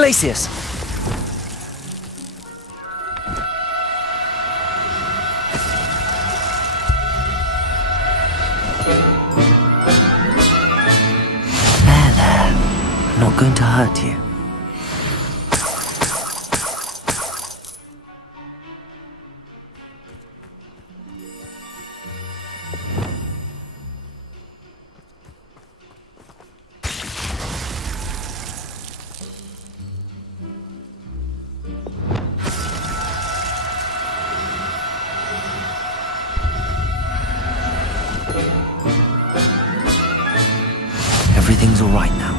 Glacius! There. Not going to hurt you. Everything's all right now.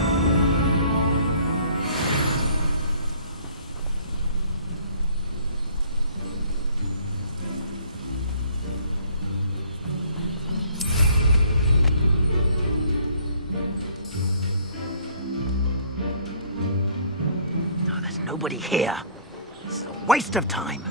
No, there's nobody here. It's a waste of time.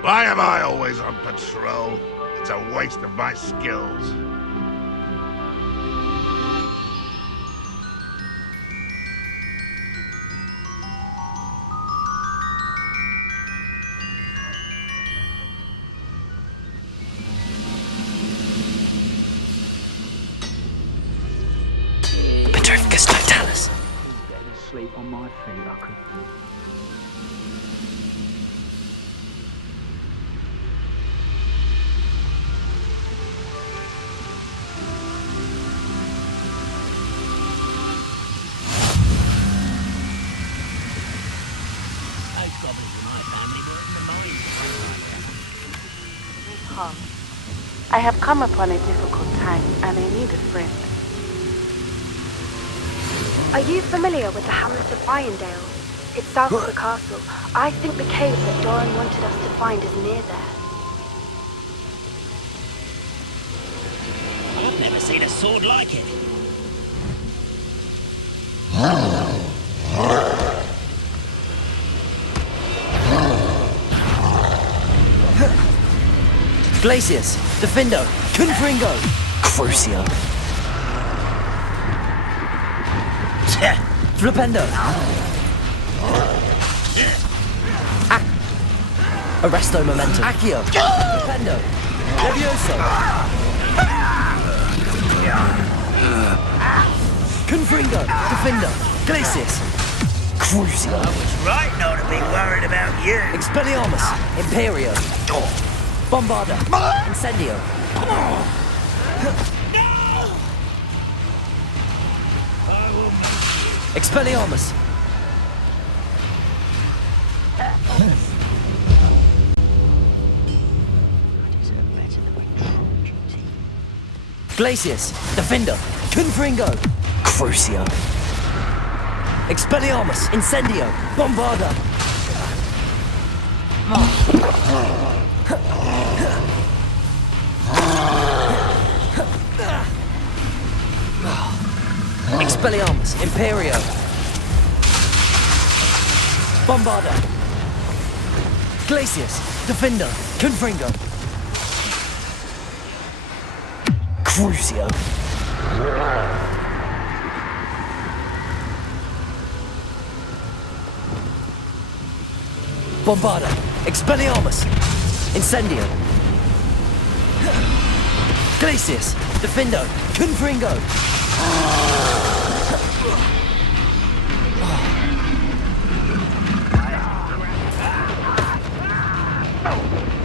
Why am I always on patrol? It's a waste of my skills. Petrificus totalis. Sleep on my feet, I could. I have come upon a difficult time, and I need a friend. Are you familiar with the hamlet of Irondale? It's south of the castle. I think the cave that Doran wanted us to find is near there. I've never seen a sword like it. Glacius, Defindo, Confringo, Crucio, Flipendo, Arresto Momentum, Accio, Flipendo, Levioso, Confringo, Defindo, Glacius, Crucio. I was right not to be worried about you. Expelliarmus, Imperio, Bombarda, Incendio. Expelliarmus. Glacius, Defender, Confringo, Crucio. Expelliarmus, Incendio, Bombarda. Expelliarmus, Imperio. Bombarda. Glacius, Defender, Confringo. Crucio. Bombarda, Expelliarmus, Incendio. Glacius, Defendo, Confringo.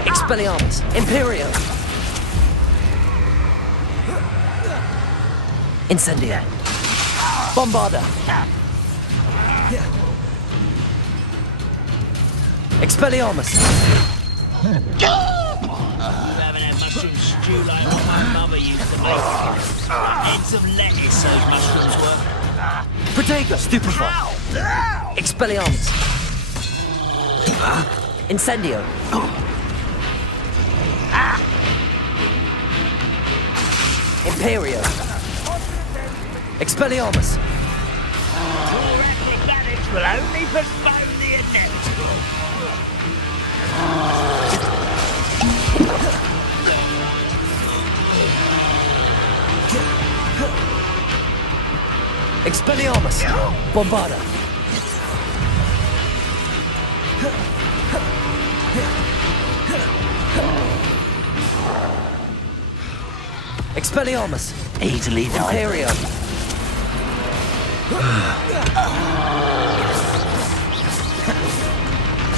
Expelliarmus, Imperio. Incendio. Bombarda. Expelliarmus. You haven't had mushroom stew like what my mother used to make. Heads of lettuce, those mushrooms were. Protego. Stupefy. Expelliarmus. Incendio. Imperio. Expelliarmus. Your acrobatics will only postpone the inevitable. Expelliarmus. Bombarda. Expelliarmus. Easily done. Imperio.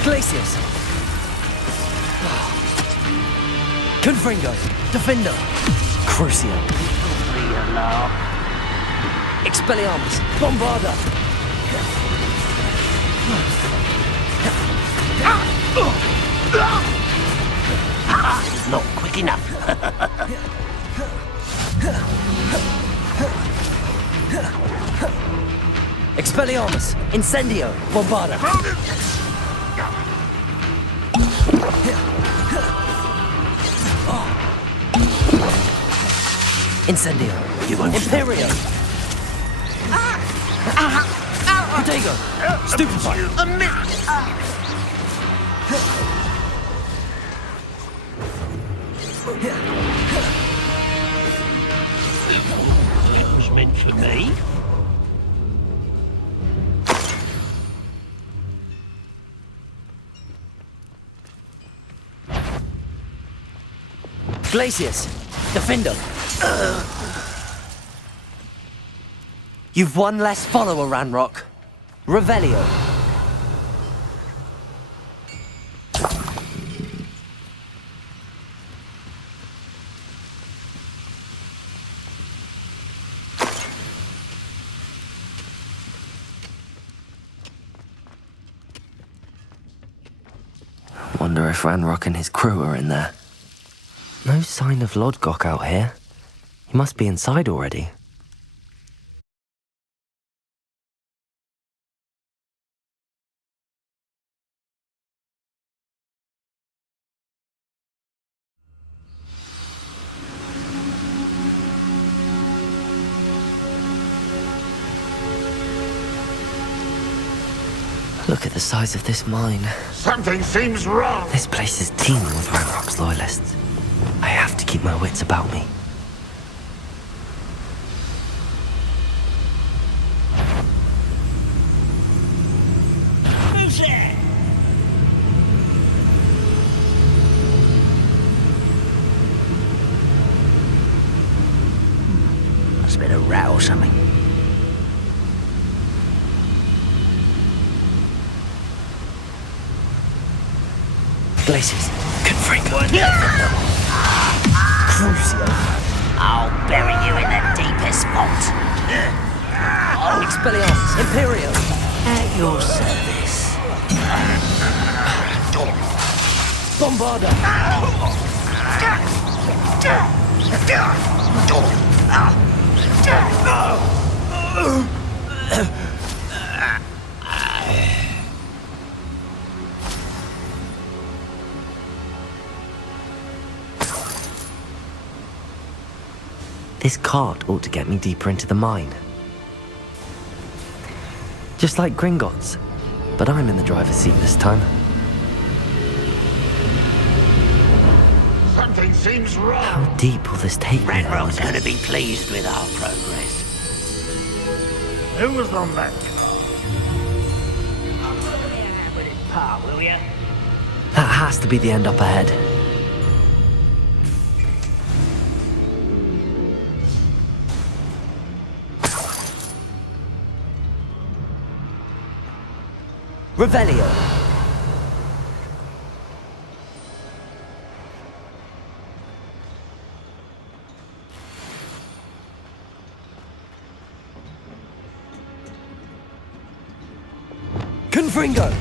Glacius. Confringo. Defender. Crucio. Expelliarmus. Bombarda. Not quick enough. Expelliarmus. Incendio. Bombarda. Incendio. Imperio. Protego. Stupefy. That was meant for me. Glacius. Defender. You've one less follower, Ranrock. Revelio. Wonder if Ranrock and his crew are in there. No sign of Lodgok out here. He must be inside already. Look at the size of this mine. Something seems wrong. This place is teeming with Ranrock's loyalists. I have to keep my wits about me. Who's there? Must have been a rat or something. Glacius. Confringo. Crucio. I'll bury you in the deepest spot. Expelliarmus. Imperio. At your service. Bombarda. This cart ought to get me deeper into the mine. Just like Gringotts. But I'm in the driver's seat this time. Something seems wrong. How deep will this take me? Ranrock's gonna be pleased with our progress. Who was on that? With his part, will ya? That has to be the end up ahead. Revelio. Confringo.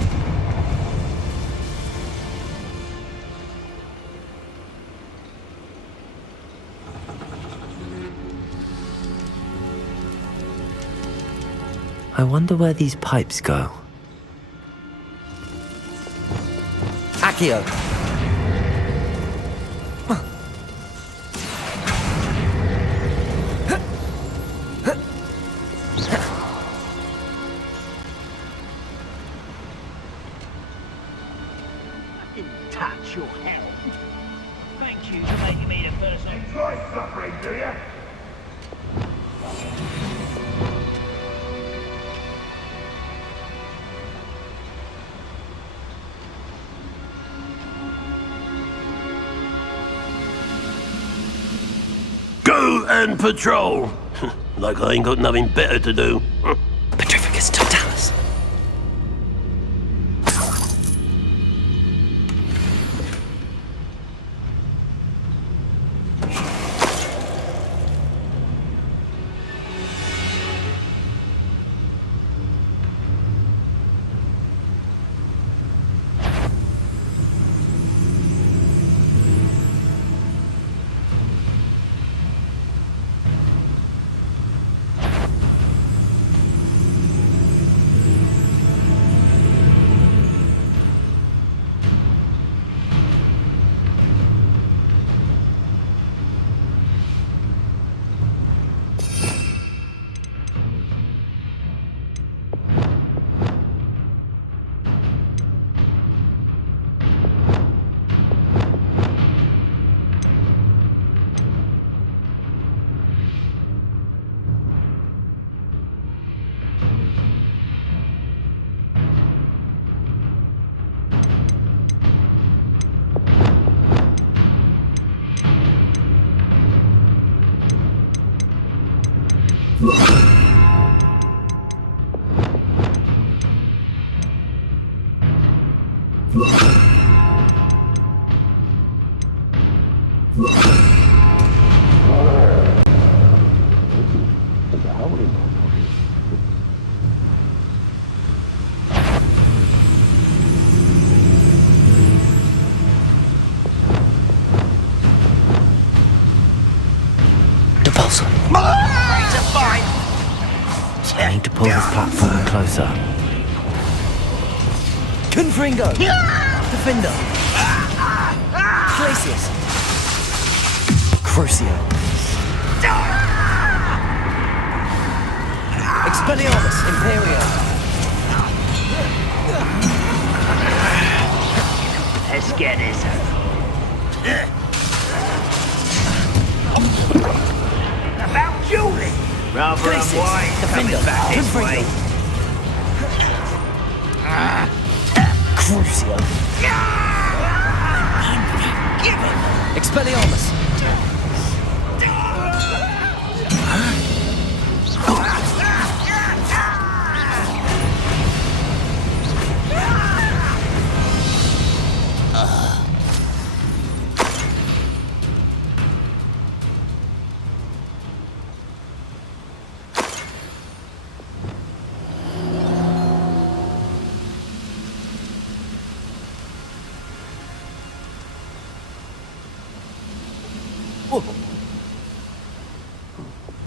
I wonder where these pipes go. Accio. Didn't touch your help. Thank you for making me the first one. Enjoy suffering, do you? Go and patrol! Like I ain't got nothing better to do. Petrificus Totalis. I need to pull this platform closer. Confringo! Defender! Glacius! Crucio! Expelliarmus! Imperio! Let's get this over. About Julie! Rather Glacius! unwise Defender! coming back this way. Crucio! Expelliarmus!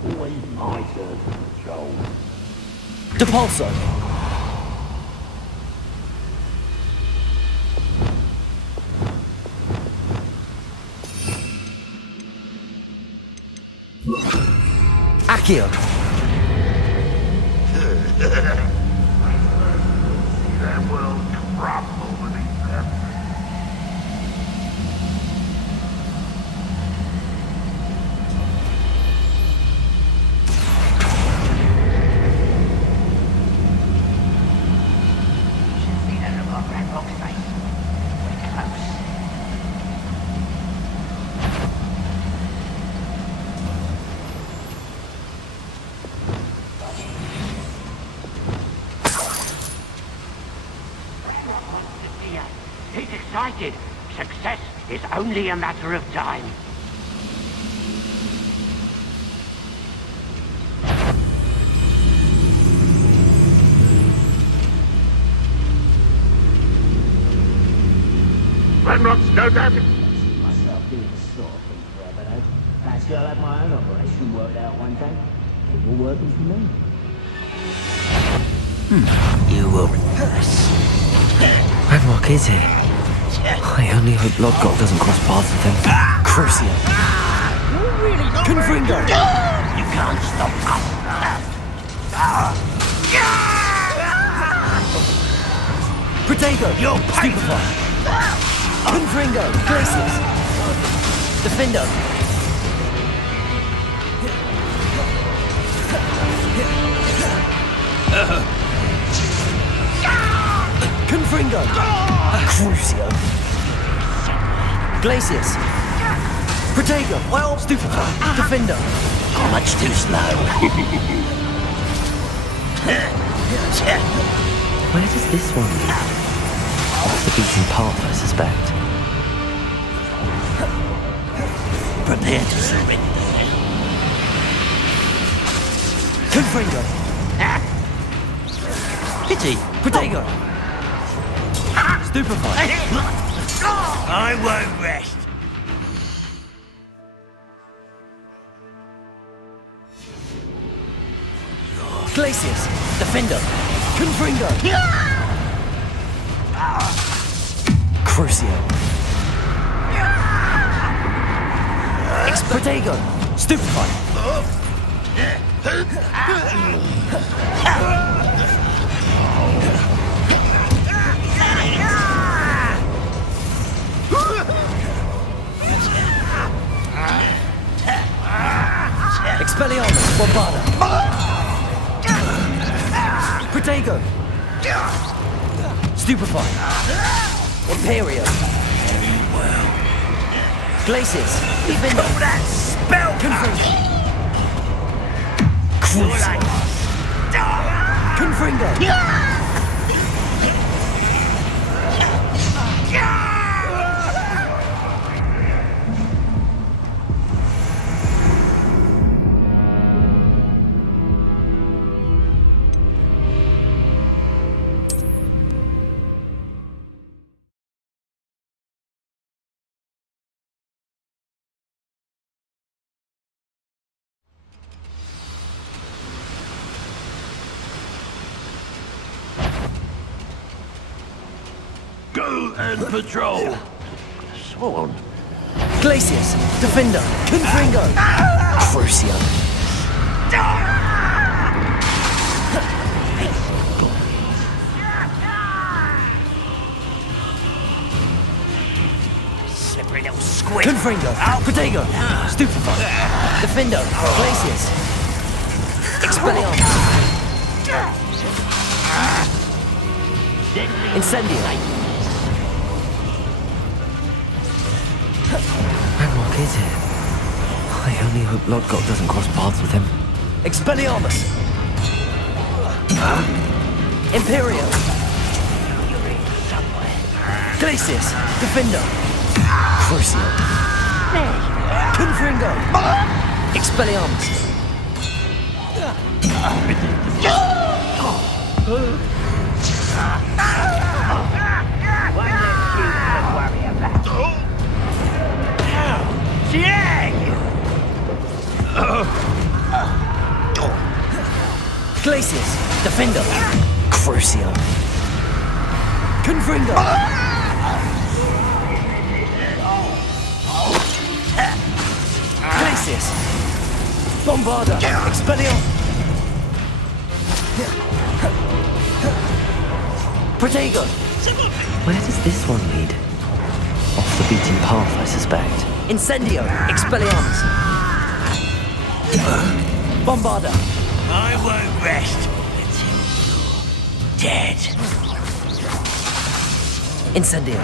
Always my turn to patrol. Depulso! Accio! idea. He's excited. Success is only a matter of time. Ranrock's no doubt. Myself being sore from forever, though. Fancy I'll have my own operation worked out one day. It will working for me. You will reverse. Ranrock is here. I only hope Lodgok doesn't cross paths with him. Crucio. Confringo. You can't stop us. Protego. You're Stupefy. Confringo. Glacius. Defendo. Confringo. Crucio. Glacius. Protego. Well, Stupefy. Defendo. much too slow. Where does this one lead? Off the beaten path, I suspect. Prepare to surrender. Confringo. Pity. Protego. Stupefy. I won't rest. Glacius. Defendo. Confringo. Crucio. Protego. Stupefy. Expelliarmus. Bombarda. Protego. Stupefy. Imperio. Very well. Glacius. Defendo. Oh, that spell! Confringo. Crucio. Confringo. Go and patrol. Sworn. Glacius. Defendo. Confringo. Crucio. Slippery little squid. Confringo. Protego. Stupefy. Defendo. Glacius. Expelliarmus. Incendio. Ranrock is here. I only hope Lodgok doesn't cross paths with him. Expelliarmus. Imperio. Glacius. Defendo. Crucio. Confringo. Expelliarmus. One less you to worry about. Jag! Glacius. Defendo. Crucio. Confringo. Glacius. Bombarda. Expelliarmus. Protego. Where does this one lead? Off the beaten path, I suspect. Incendio. Expelliarmus. Bombarda. I won't rest until you're dead. Incendio.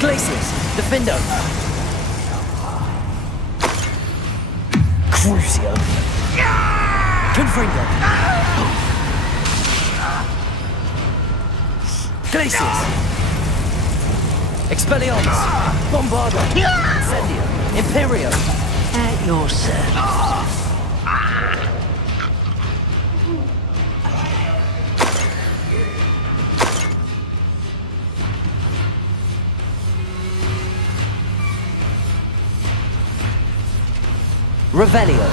Glacius. Defendo. Crucio. Confringo. Glacius! Expelliarmus! Bombarda! Incendio! Imperio! At your service. Revelio!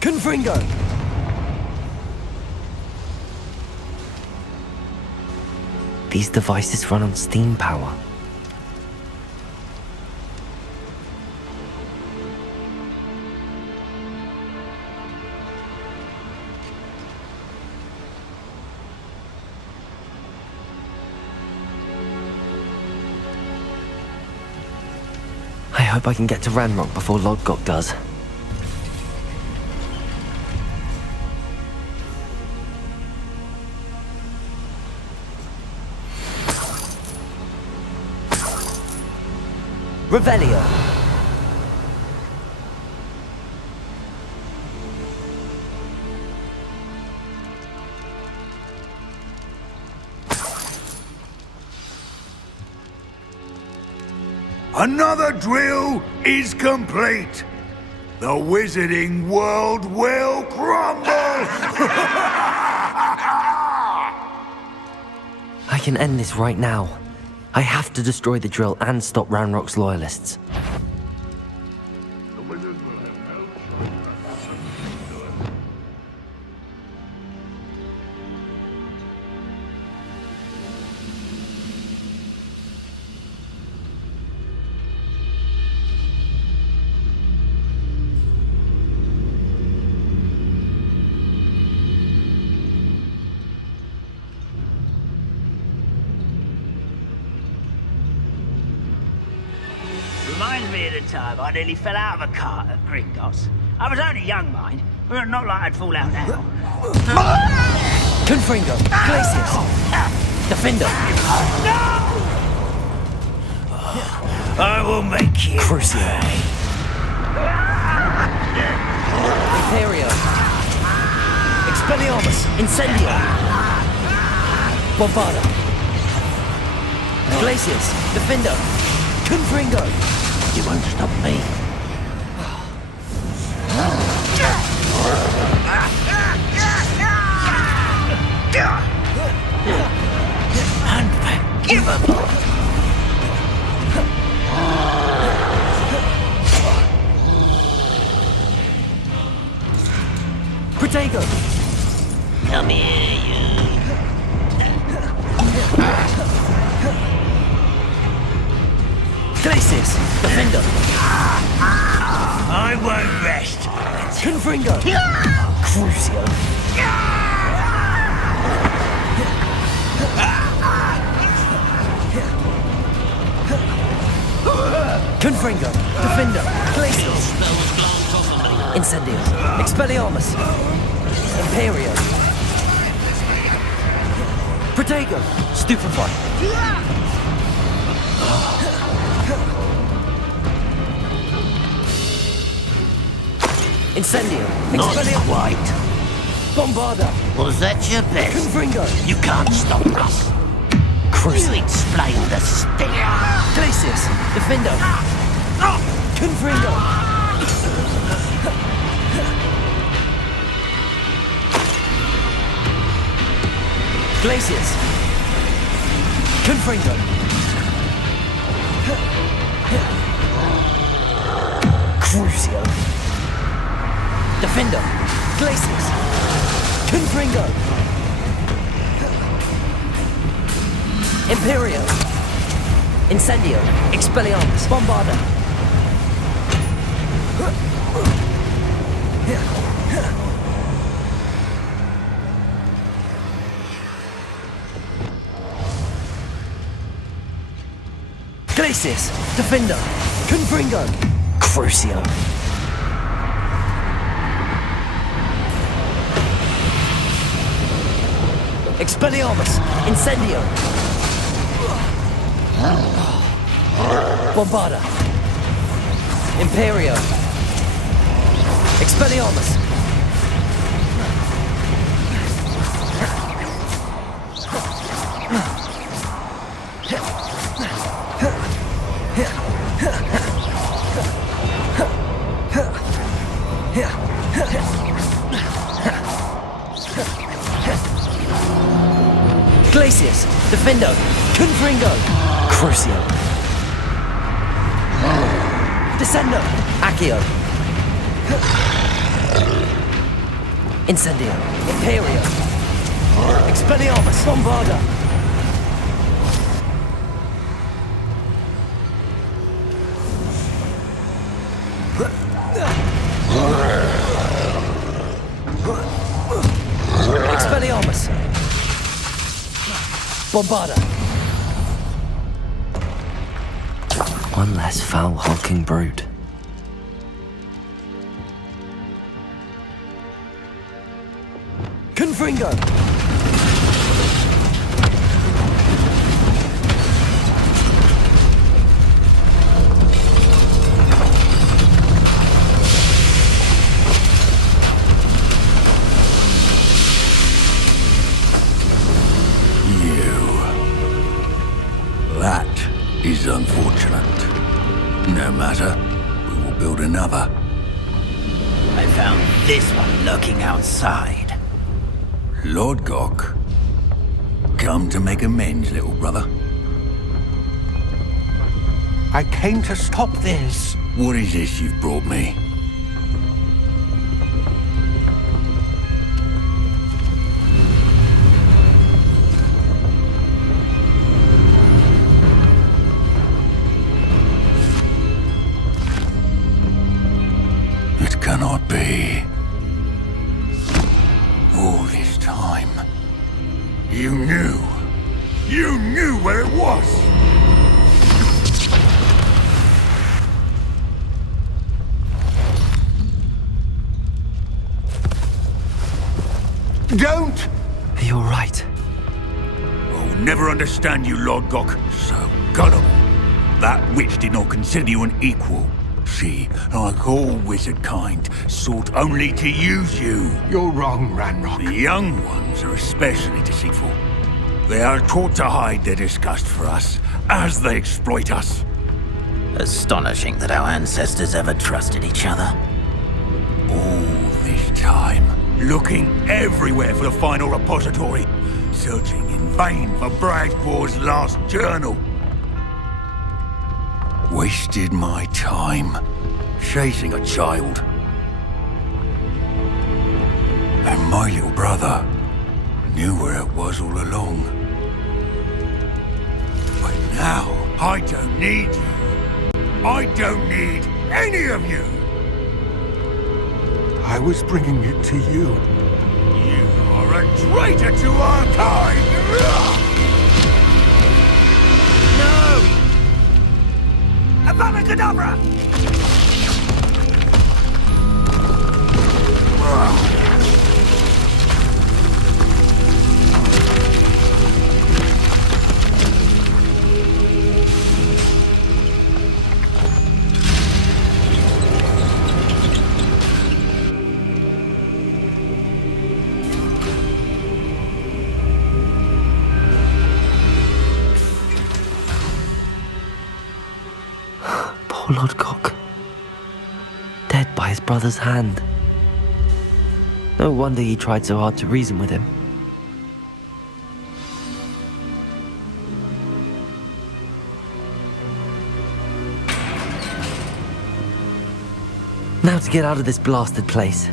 Confringo! These devices run on steam power. I hope I can get to Ranrock before Lodgok does. Revelio! Another drill is complete. The wizarding world will crumble! I can end this right now. I have to destroy the drill and stop Ranrock's loyalists. Reminds me of the time I nearly fell out of a cart at Gringotts. I was only young, mind, but not like I'd fall out now. Confringo! Glacius! Defender! I will make you. Crucio! Imperio! Expelliarmus! Incendio! Bombarda! Glacius! Defender! Confringo! You won't stop me. Unforgivable! Protego! Come here, you. Glacius! Defender! I won't rest. Confringo! Crucio! Confringo! Defender! Glacius! Incendio! Expelliarmus! Imperio! Protego! Stupefy! Incendio! Not Expelliarmus! quite. Bombarda! Was that your best? Confringo! You can't stop us. Crucio! You explain the stick. Glacius! Defendo! Confringo! Glacius! Confringo! Crucio! Defender! Glacius! Confringo! Imperio! Incendio! Expelliarmus! Bombarda! Glacius! Defender! Confringo! Crucio! Expelliarmus! Incendio! Bombarda! Imperio! Expelliarmus! Glacius! Defendo! Confringo! Crucio! Descendo! Accio! Incendio! Imperio! Expelliarmus! Bombarda! Expelliarmus! Bombarda! One less foul hulking brute. Confringo! That is unfortunate. No matter, we will build another. I found this one lurking outside. Lord Gok, come to make amends, little brother. I came to stop this. What is this you've brought me? It cannot be. All this time, You knew. You knew where it was. Don't! You're right. I'll never understand you, Lord Gok. So gullible. That witch did not consider you an equal. She, like all wizard kind, sought only to use you. You're wrong, Ranrock. The young ones are especially deceitful. They are taught to hide their disgust for us, as they exploit us. Astonishing that our ancestors ever trusted each other. All this time, looking everywhere for the final repository, searching in vain for Bragbor's last journal. Wasted my time, chasing a child. And my little brother knew where it was all along. But now, I don't need you. I don't need any of you. I was bringing it to you. You are a traitor to our kind! No! Avada Kedavra! Poor Lodgok. Dead by his brother's hand. No wonder he tried so hard to reason with him. Now to get out of this blasted place.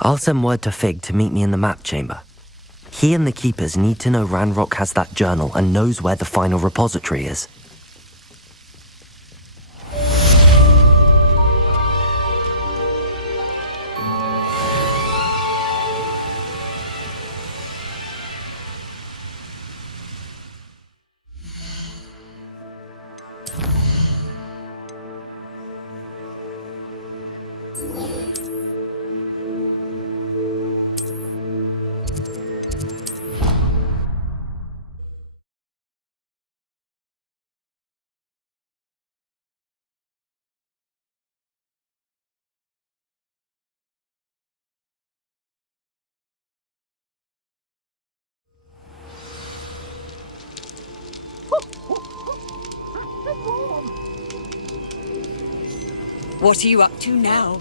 I'll send word to Fig to meet me in the map chamber. He and the Keepers need to know Ranrock has that journal and knows where the final repository is. What are you up to now?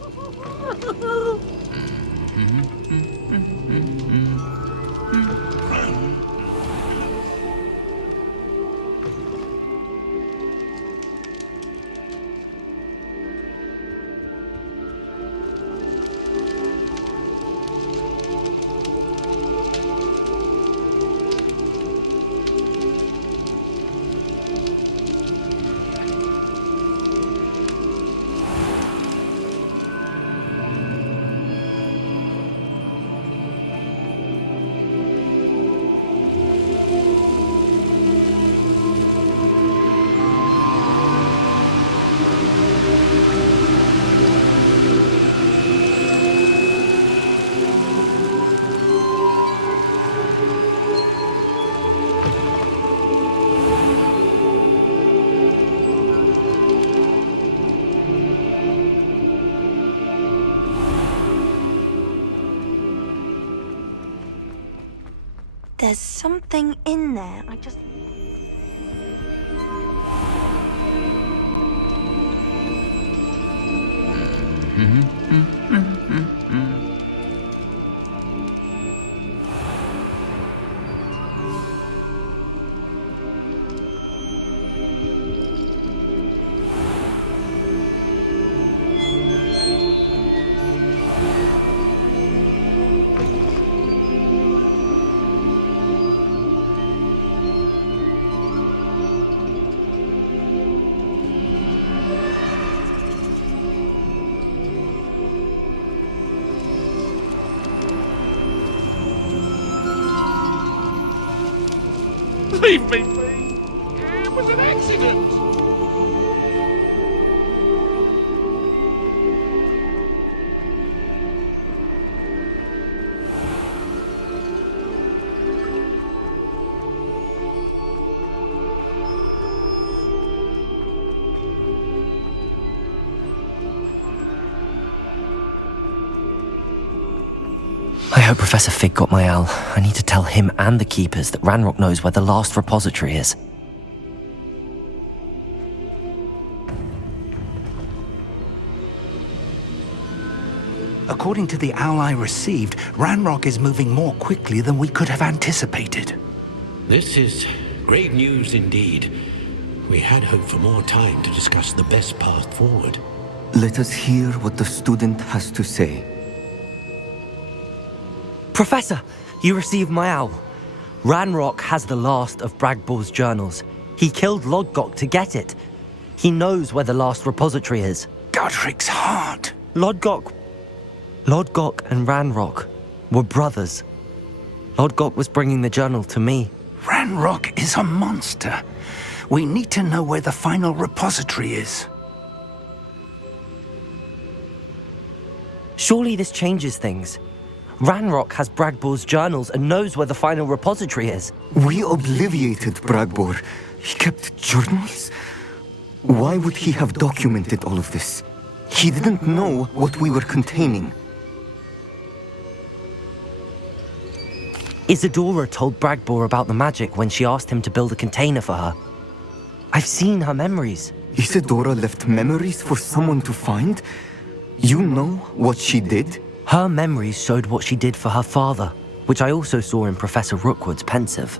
There's something in there. I just... Leave me be! It was an accident! I hope Professor Fig got my owl. I need to tell him and the Keepers that Ranrock knows where the last repository is. According to the owl I received, Ranrock is moving more quickly than we could have anticipated. This is great news indeed. We had hoped for more time to discuss the best path forward. Let us hear what the student has to say. Professor, you received my owl. Ranrock has the last of Bragbor's journals. He killed Lodgok to get it. He knows where the last repository is. Godric's heart. Lodgok and Ranrock were brothers. Lodgok was bringing the journal to me. Ranrock is a monster. We need to know where the final repository is. Surely this changes things. Ranrock has Bragbor's journals and knows where the final repository is. We obliviated Bragbor. He kept journals? Why would he have documented all of this? He didn't know what we were containing. Isadora told Bragbor about the magic when she asked him to build a container for her. I've seen her memories. Isadora left memories for someone to find? You know what she did? Her memories showed what she did for her father, which I also saw in Professor Rookwood's pensive.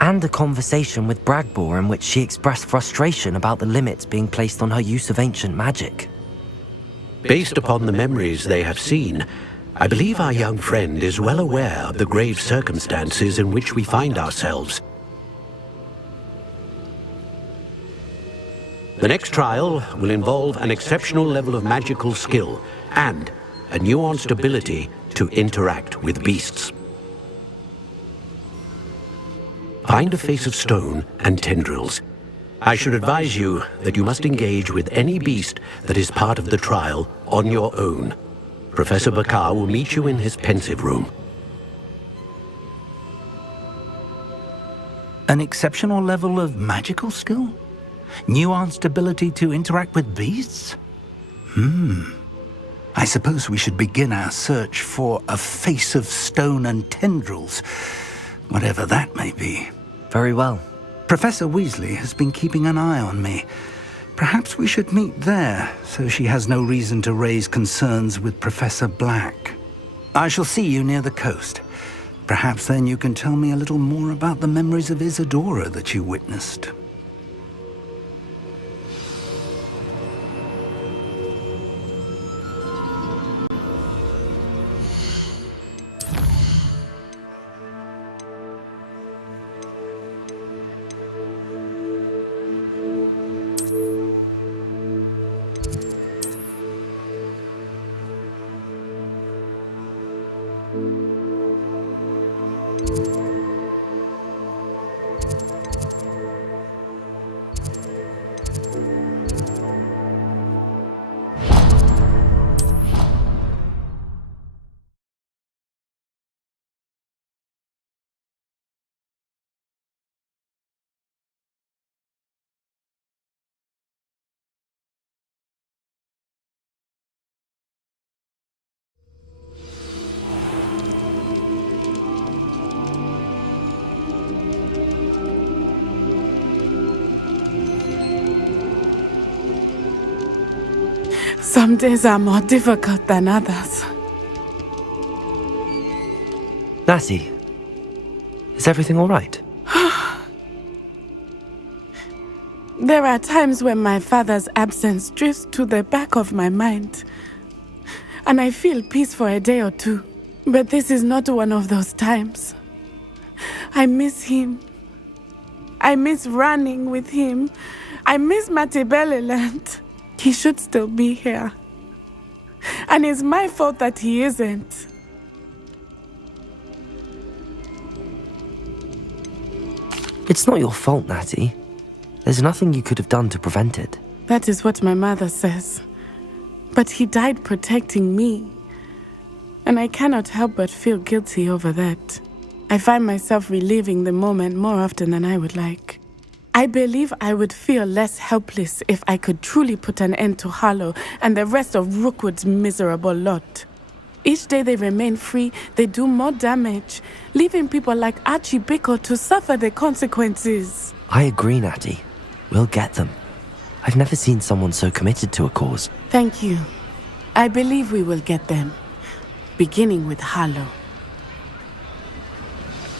And a conversation with Bragbor in which she expressed frustration about the limits being placed on her use of ancient magic. Based upon the memories they have seen, I believe our young friend is well aware of the grave circumstances in which we find ourselves. The next trial will involve an exceptional level of magical skill and a nuanced ability to interact with beasts. Find a face of stone and tendrils. I should advise you that you must engage with any beast that is part of the trial on your own. Professor Bakar will meet you in his pensive room. An exceptional level of magical skill? Nuanced ability to interact with beasts? I suppose we should begin our search for a face of stone and tendrils, whatever that may be. Very well. Professor Weasley has been keeping an eye on me. Perhaps we should meet there, so she has no reason to raise concerns with Professor Black. I shall see you near the coast. Perhaps then you can tell me a little more about the memories of Isadora that you witnessed. Some days are more difficult than others. Natty, is everything all right? There are times when my father's absence drifts to the back of my mind, and I feel peace for a day or two. But this is not one of those times. I miss him. I miss running with him. I miss Matibeleland. He should still be here. And it's my fault that he isn't. It's not your fault, Natty. There's nothing you could have done to prevent it. That is what my mother says. But he died protecting me. And I cannot help but feel guilty over that. I find myself reliving the moment more often than I would like. I believe I would feel less helpless if I could truly put an end to Harlow and the rest of Rookwood's miserable lot. Each day they remain free, they do more damage, leaving people like Archie Bickle to suffer the consequences. I agree, Natty. We'll get them. I've never seen someone so committed to a cause. Thank you. I believe we will get them, beginning with Harlow.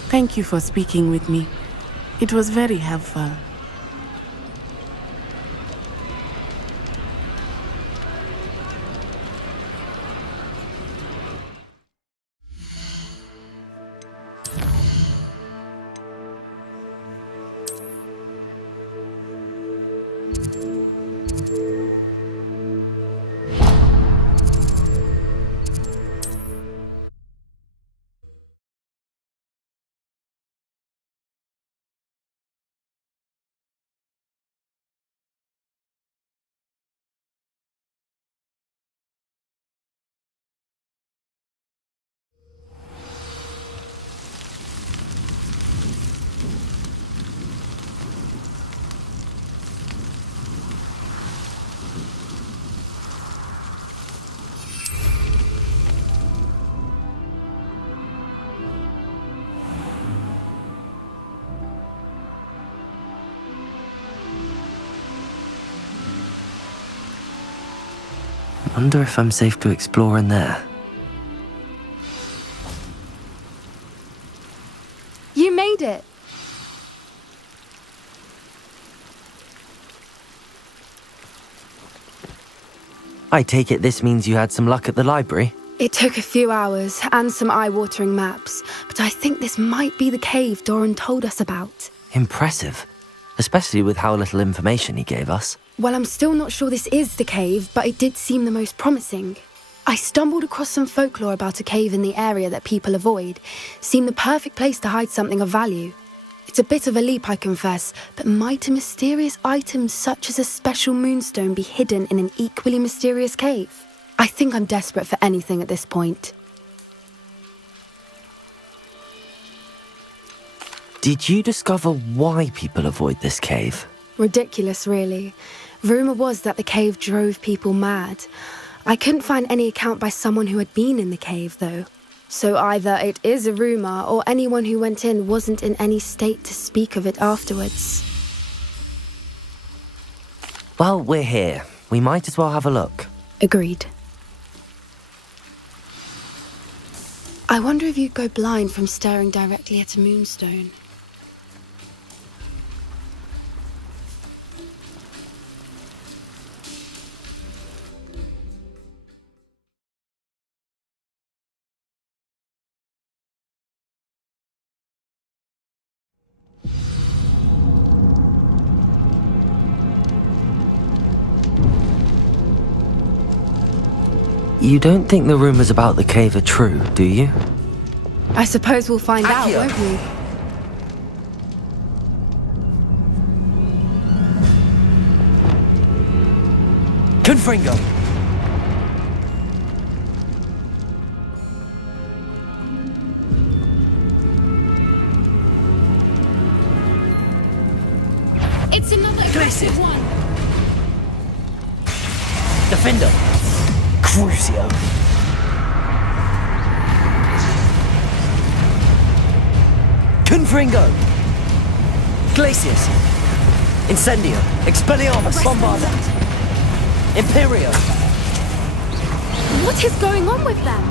Thank you for speaking with me. It was very helpful. I wonder if I'm safe to explore in there. You made it! I take it this means you had some luck at the library? It took a few hours and some eye-watering maps, but I think this might be the cave Doran told us about. Impressive. Especially with how little information he gave us. Well, I'm still not sure this is the cave, but it did seem the most promising. I stumbled across some folklore about a cave in the area that people avoid. Seemed the perfect place to hide something of value. It's a bit of a leap, I confess, but might a mysterious item such as a special moonstone be hidden in an equally mysterious cave? I think I'm desperate for anything at this point. Did you discover why people avoid this cave? Ridiculous, really. Rumour was that the cave drove people mad. I couldn't find any account by someone who had been in the cave, though. So either it is a rumour, or anyone who went in wasn't in any state to speak of it afterwards. Well, we're here. We might as well have a look. Agreed. I wonder if you'd go blind from staring directly at a moonstone. You don't think the rumors about the cave are true, do you? I suppose we'll find out, Accio. won't we? Confringo! It's another aggressive one. Defender! Crucio! Confringo! Glacius! Incendio! Expelliarmus! Bombarda! Imperio! What is going on with them?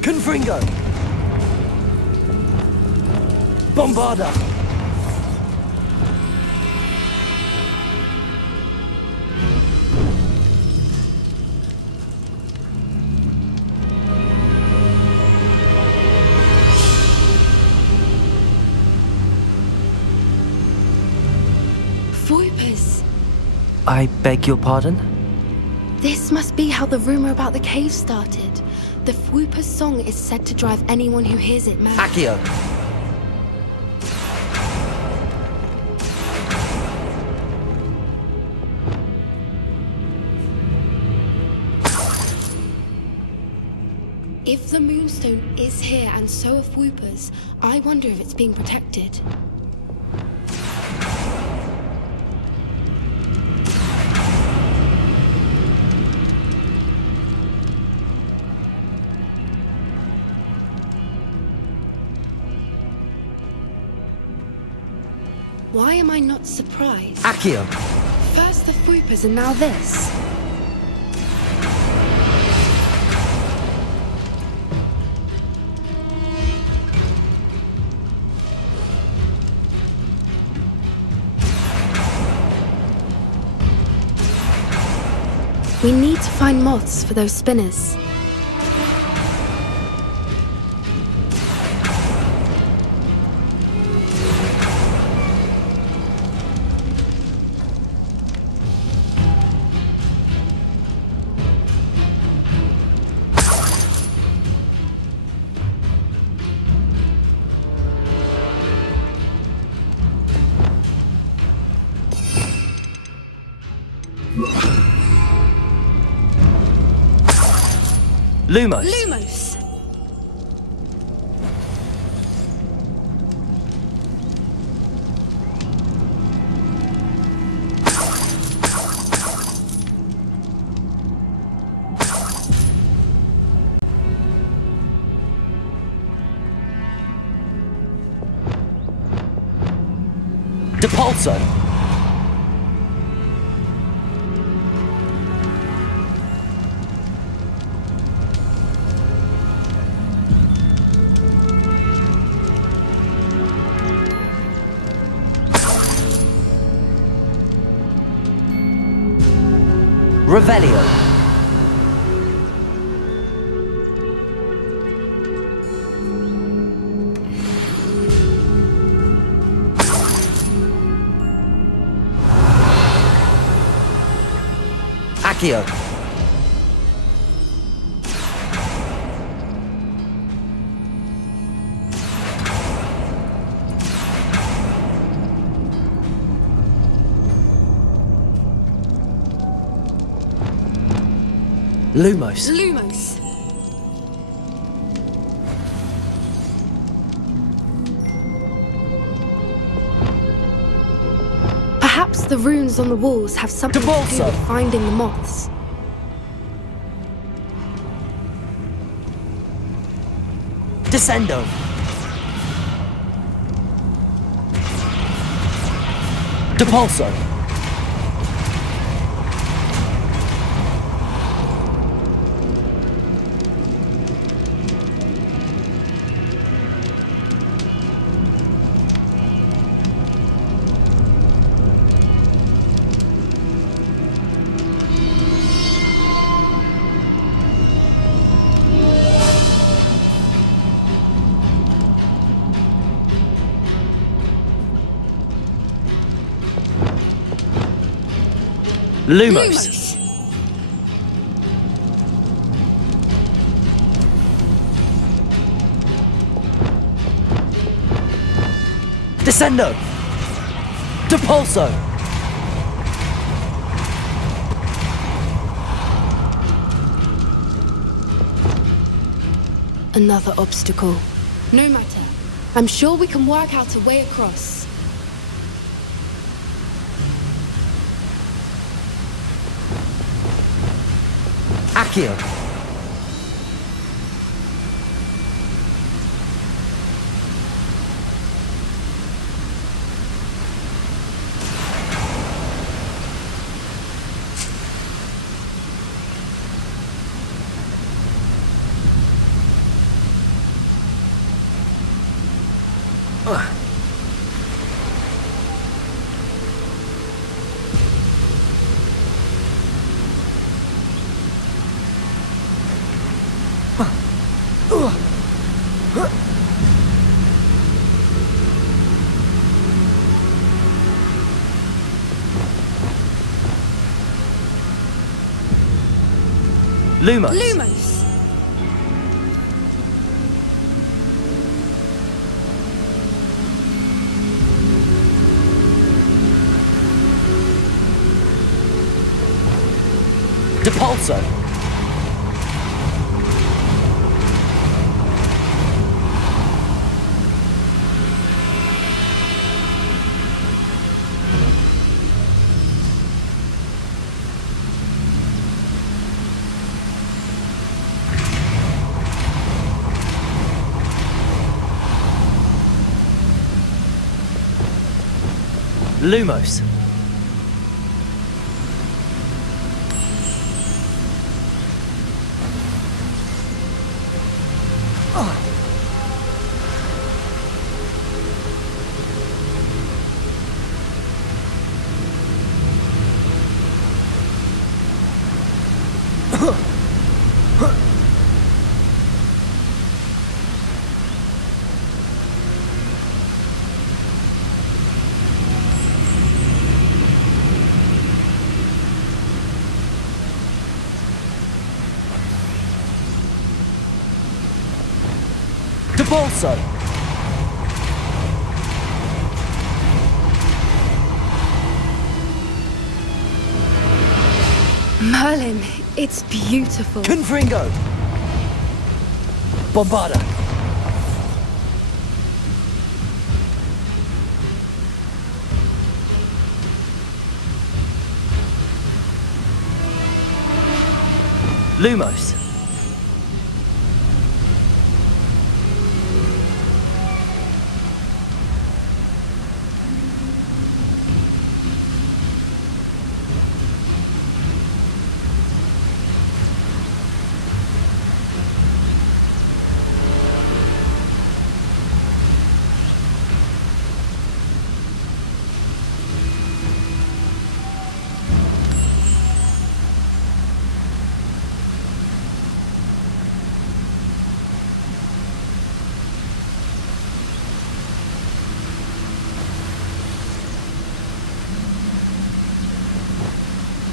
Confringo! Bombarda! Voipers. I beg your pardon? This must be how the rumor about the cave started. The Fwooper's song is said to drive anyone who hears it mad. Accio! If the moonstone is here and so are Fwoopers, I wonder if it's being protected. Why am I not surprised? Accio! First the Fwoopers and now this. We need to find moths for those spinners. Lumos! Lumos! Depulso! Revelio! Accio! Lumos! Lumos! Perhaps the runes on the walls have something to do with finding the moths. Descendo! Depulso! Lumos! Descendo! Depulso! Another obstacle. No matter. I'm sure we can work out a way across. Accio! Lumos! Lumos! Depulso! Lumos! Depulso! Merlin, it's beautiful. Confringo! Bombarda! Lumos!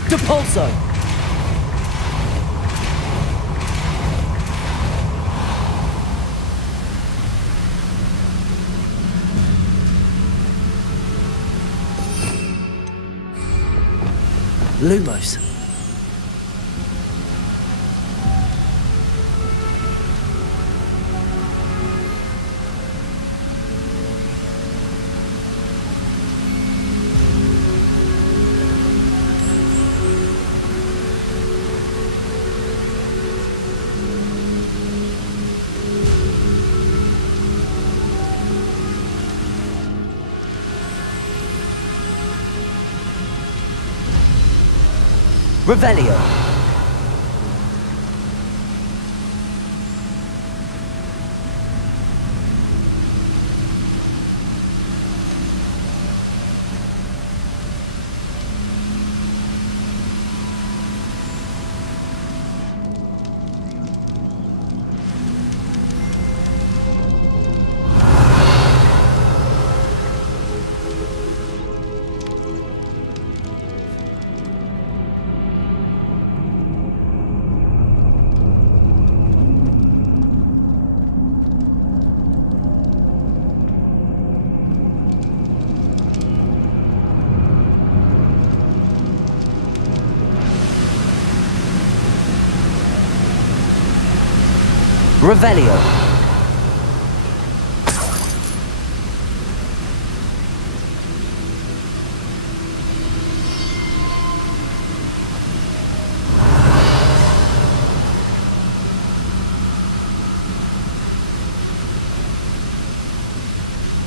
Depulso! Lumos! Revelio. Revelio.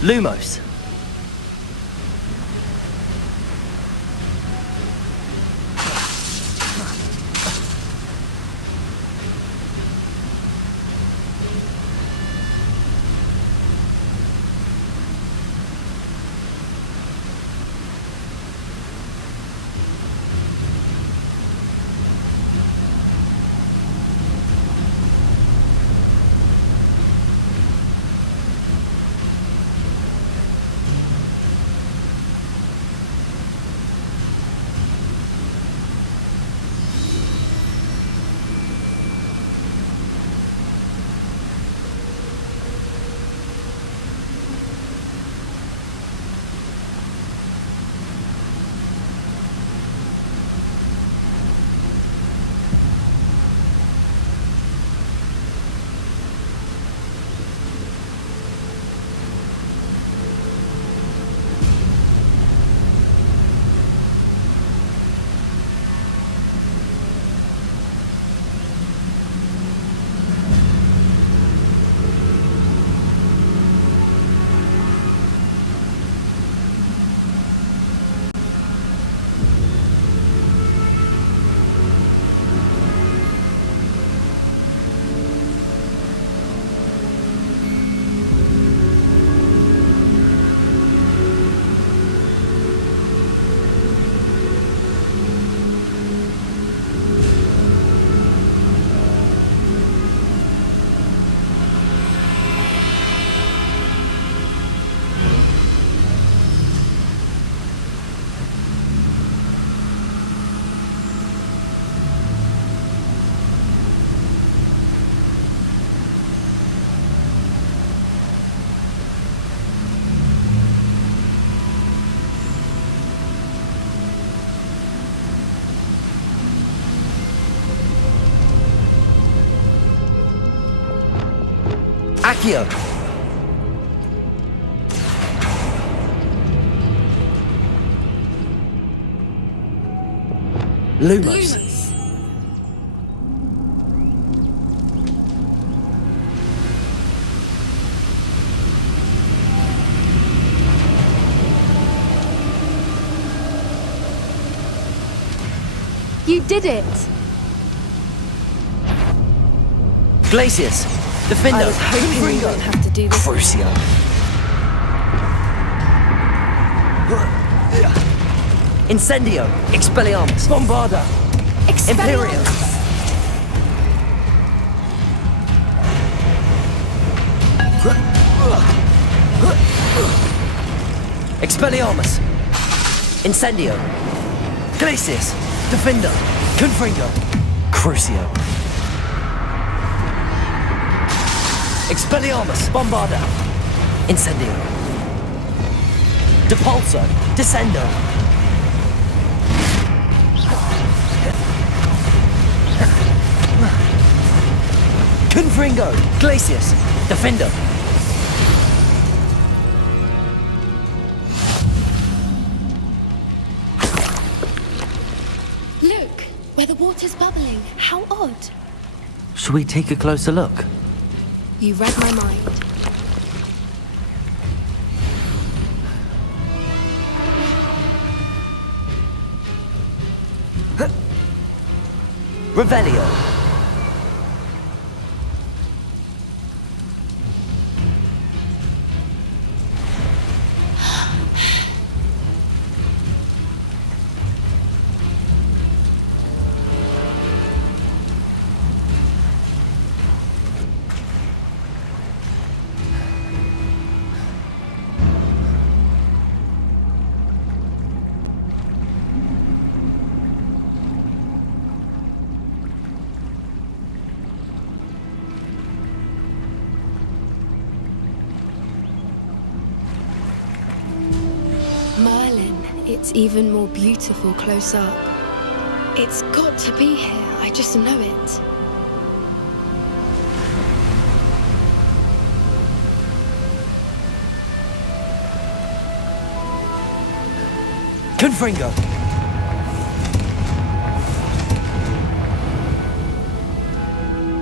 Lumos. Accio. Lumos. You did it! Glacius. Defender. I was hoping we wouldn't have to do this. Crucio. Incendio. Expelliarmus. Bombarda. Imperium. Expelliarmus. Incendio. Glacius. Defender. Confringo. Crucio. Expelliarmus. Bombarda. Incendio. Depulso. Descendo. Confringo. Glacius. Defender. Look, where the water's bubbling. How odd. Should we take a closer look? You read my mind. Revelio. It's even more beautiful close up. It's got to be here, I just know it. Confringo!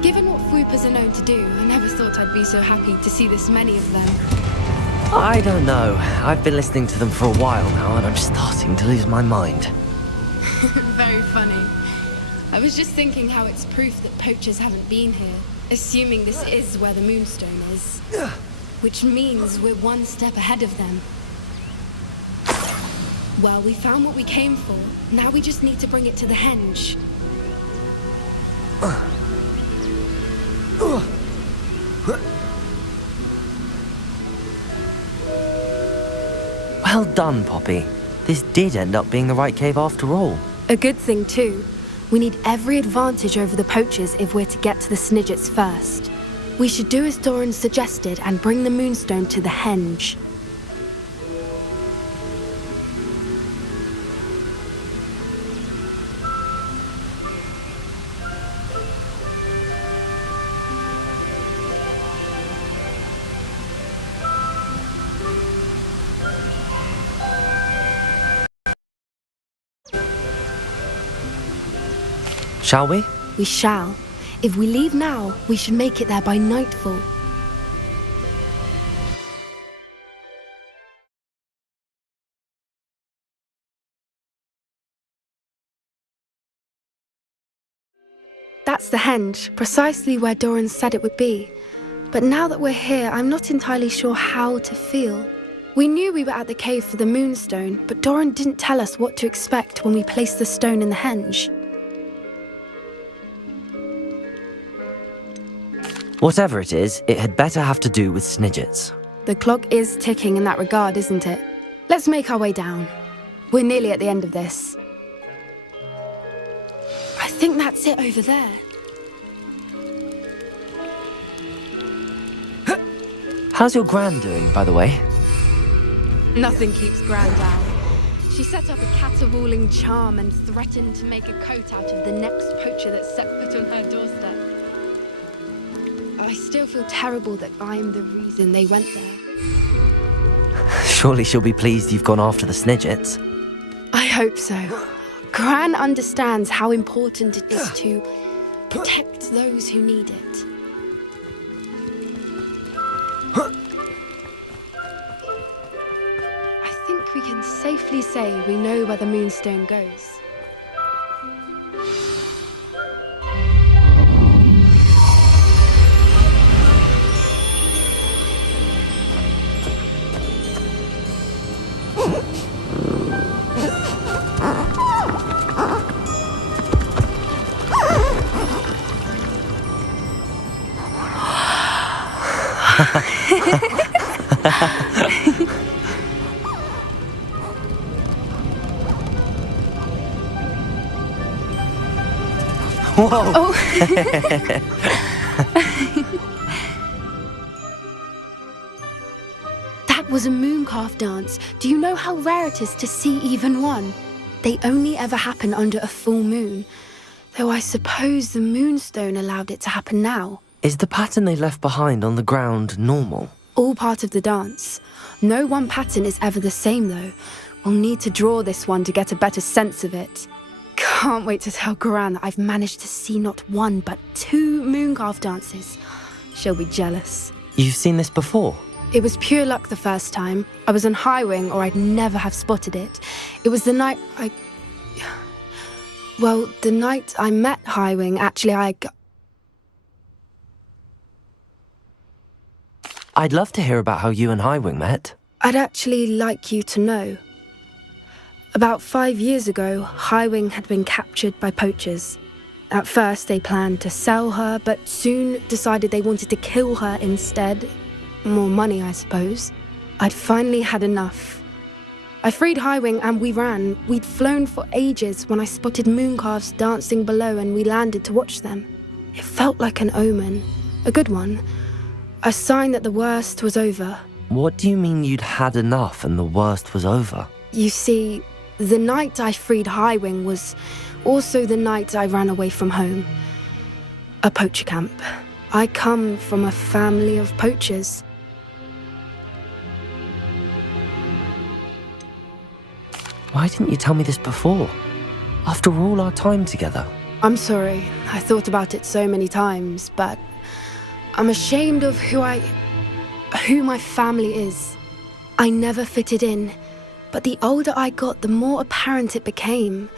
Given what Fwoopas are known to do, I never thought I'd be so happy to see this many of them. I don't know. I've been listening to them for a while now, and I'm starting to lose my mind. Very funny. I was just thinking how it's proof that poachers haven't been here, assuming this is where the Moonstone is. Which means we're one step ahead of them. Well, we found what we came for. Now we just need to bring it to the henge. Well done, Poppy. This did end up being the right cave after all. A good thing, too. We need every advantage over the poachers if we're to get to the Snidgets first. We should do as Doran suggested and bring the Moonstone to the henge. Shall we? We shall. If we leave now, we should make it there by nightfall. That's the henge, precisely where Doran said it would be. But now that we're here, I'm not entirely sure how to feel. We knew we were at the cave for the Moonstone, but Doran didn't tell us what to expect when we placed the stone in the henge. Whatever it is, it had better have to do with Snidgets. The clock is ticking in that regard, isn't it? Let's make our way down. We're nearly at the end of this. I think that's it over there. How's your Gran doing, by the way? Nothing keeps Gran down. She set up a caterwauling charm and threatened to make a coat out of the next poacher that set foot on her doorstep. I still feel terrible that I'm the reason they went there. Surely she'll be pleased you've gone after the Snidgets. I hope so. Gran understands how important it is to protect those who need it. I think we can safely say we know where the Moonstone goes. Whoa! Oh. That was a mooncalf dance. Do you know how rare it is to see even one? They only ever happen under a full moon. Though I suppose the Moonstone allowed it to happen now. Is the pattern they left behind on the ground normal? All part of the dance. No one pattern is ever the same, though. We'll need to draw this one to get a better sense of it. Can't wait to tell Gran that I've managed to see not one, but 2 mooncalf dances. She'll be jealous. You've seen this before? It was pure luck the first time. I was on High Wing, or I'd never have spotted it. It was the night Well, the night I met Highwing, actually I'd love to hear about how you and Highwing met. I'd actually like you to know. About 5 years ago, Highwing had been captured by poachers. At first, they planned to sell her, but soon decided they wanted to kill her instead. More money, I suppose. I'd finally had enough. I freed Highwing and we ran. We'd flown for ages when I spotted mooncalves dancing below and we landed to watch them. It felt like an omen, a good one, a sign that the worst was over. What do you mean you'd had enough and the worst was over? You see, the night I freed Highwing was also the night I ran away from home. A poacher camp. I come from a family of poachers. Why didn't you tell me this before? After all our time together. I'm sorry. I thought about it so many times, but I'm ashamed of who my family is. I never fitted in, but the older I got, the more apparent it became.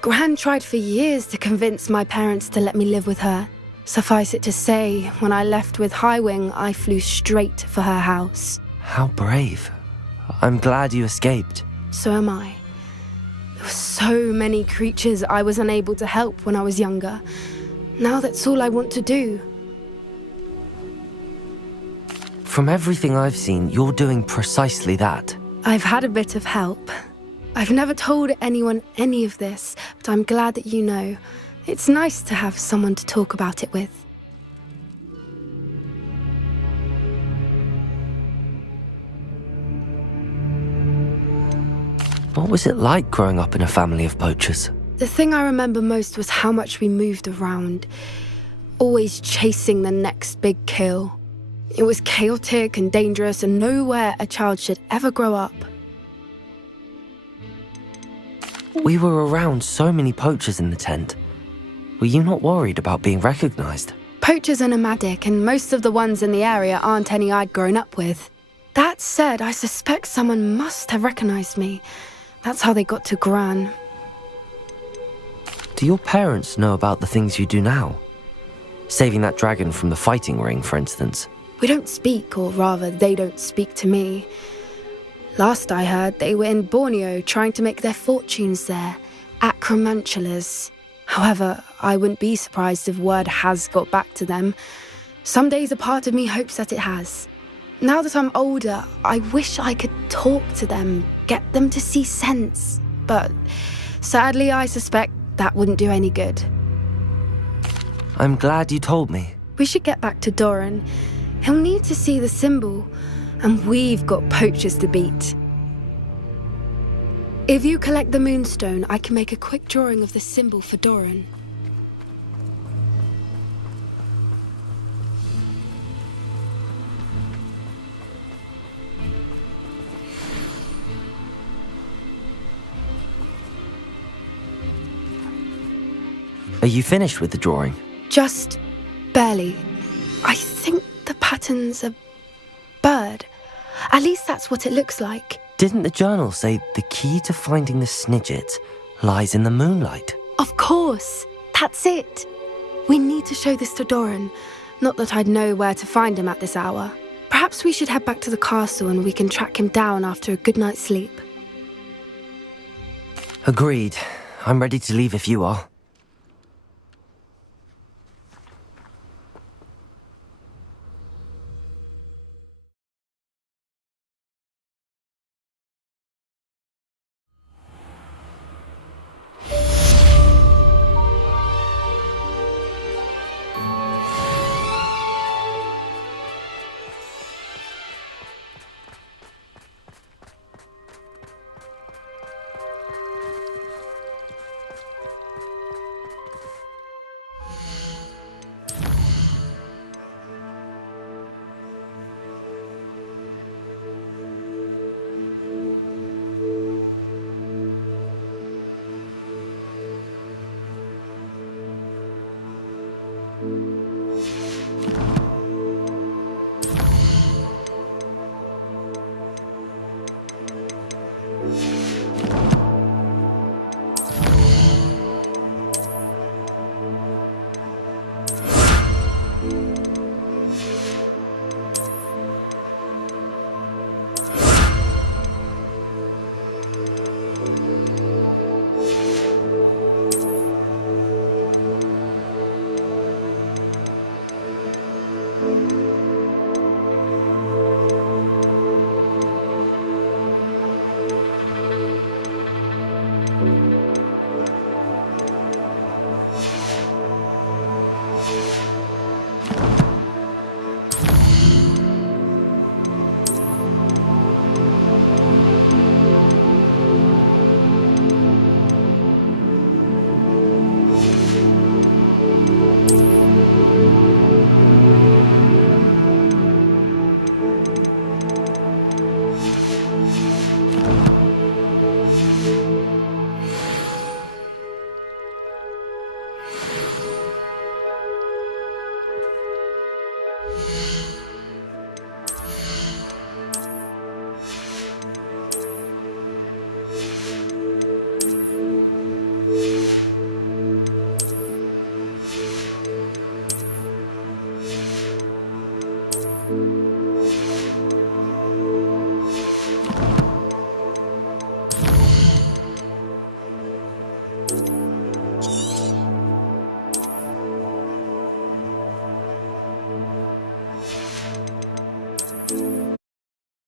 Gran tried for years to convince my parents to let me live with her. Suffice it to say, when I left with Highwing, I flew straight for her house. How brave. I'm glad you escaped. So am I. There were so many creatures I was unable to help when I was younger. Now that's all I want to do. From everything I've seen, you're doing precisely that. I've had a bit of help. I've never told anyone any of this, but I'm glad that you know. It's nice to have someone to talk about it with. What was it like growing up in a family of poachers? The thing I remember most was how much we moved around, always chasing the next big kill. It was chaotic and dangerous and nowhere a child should ever grow up. We were around so many poachers in the tent. Were you not worried about being recognized? Poachers are nomadic, and most of the ones in the area aren't any I'd grown up with. That said, I suspect someone must have recognized me. That's how they got to Gran. Do your parents know about the things you do now? Saving that dragon from the fighting ring, for instance. We don't speak, or rather, they don't speak to me. Last I heard, they were in Borneo trying to make their fortunes there, acromantulas. However, I wouldn't be surprised if word has got back to them. Some days a part of me hopes that it has. Now that I'm older, I wish I could talk to them, get them to see sense. But sadly, I suspect that wouldn't do any good. I'm glad you told me. We should get back to Doran. He'll need to see the symbol, and we've got poachers to beat. If you collect the moonstone, I can make a quick drawing of the symbol for Doran. Are you finished with the drawing? Just barely. I think the pattern's a bird. At least that's what it looks like. Didn't the journal say the key to finding the Snidget lies in the moonlight? Of course. That's it. We need to show this to Doran. Not that I'd know where to find him at this hour. Perhaps we should head back to the castle and we can track him down after a good night's sleep. Agreed. I'm ready to leave if you are.